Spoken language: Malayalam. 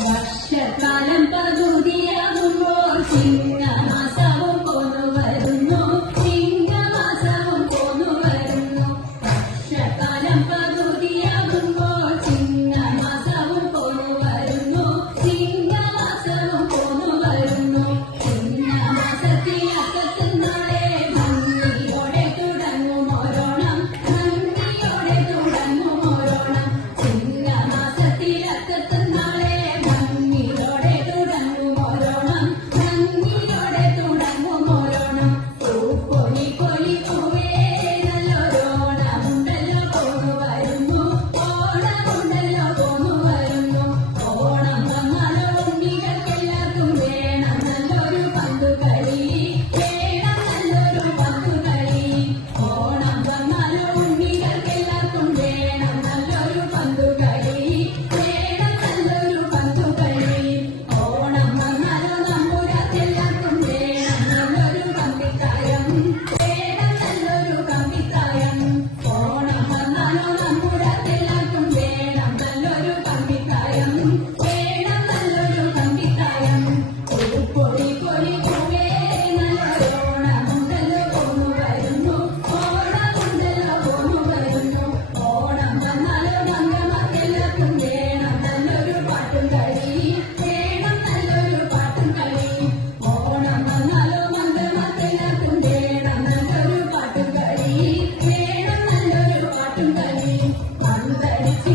വർഷക്കാലം പകുതിയാകുമ്പോൾ ചിങ്ങമാസവും പോന്നു വരുന്നു, ചിങ്ങമാസവും പോന്നു വരുന്നു. വർഷക്കാലം പകുതിയാകുമ്പോൾ ചിങ്ങമാസവും പോന്നു വരുന്നു, ചിങ്ങമാസവും പോന്നു വരുന്നു. ചിങ്ങമാസത്തിലക്കത്തുന്നാളെ ഭംഗിയോടെ തുടങ്ങും ഓരോണം, ഭംഗിയോടെ തുടങ്ങും ഓരോണം. ചിങ്ങമാസത്തിലക്കത്തുന്നാളെ ഭംഗിയോടെ തുടങ്ങും ഓരോണം, ഭംഗിയോടെ തുടങ്ങും ഓരോണം. പൂപ്പൊലി പൊലി പൂവേ നല്ലൊരോണമുണ്ടല്ലോ പോന്നു വരുന്നു, ഓണമുണ്ടല്ലോ പോന്നു വരുന്നു. ഓണം വന്നാലോ ഉണ്ണികൾക്കെല്ലാവർക്കും വേണം നല്ലൊരു പന്തുകളി, വേണം നല്ലൊരു പന്തുകളി. ഓണം വന്നാലോ ഉണ്ണികൾക്കെല്ലാവർക്കും വേണം നല്ലൊരു പന്തുകളി, വേണം നല്ലൊരു പന്തുകളി. ഓണം വന്നാലോ നമ്പൂരാക്കെല്ലാവർക്കും വേണം നല്ലൊരു കമ്പിത്തായം, വേണം നല്ലൊരു കമ്പിത്തായം. ഓണം വന്നാലോ നമ്പൂരാക്കെല്ലാവർക്കും വേണം നല്ലൊരു കമ്പിത്തായം, വേണം നല്ലൊരു കമ്പിത്തായം. ഒരു പൊടി പൊടി പൂവേ നല്ലൊരോണമുണ്ടല്ലോ പോന്നു വരുന്നു, ഓണമുണ്ടല്ലോ പോന്നു വരുന്നു. ഓണം വന്നാലോ മംഗളമാർക്കെല്ലാവർക്കും വേണം നല്ലൊരു പാട്ടും കളി, വേണം നല്ലൊരു പാട്ടും കളി. ഓണം വന്നാലോ മംഗളമാർക്കെല്ലാവർക്കും വേണം നല്ലൊരു പാട്ടും കളി, വേണം നല്ലൊരു പാട്ടും കളി. പന്തടിച്ച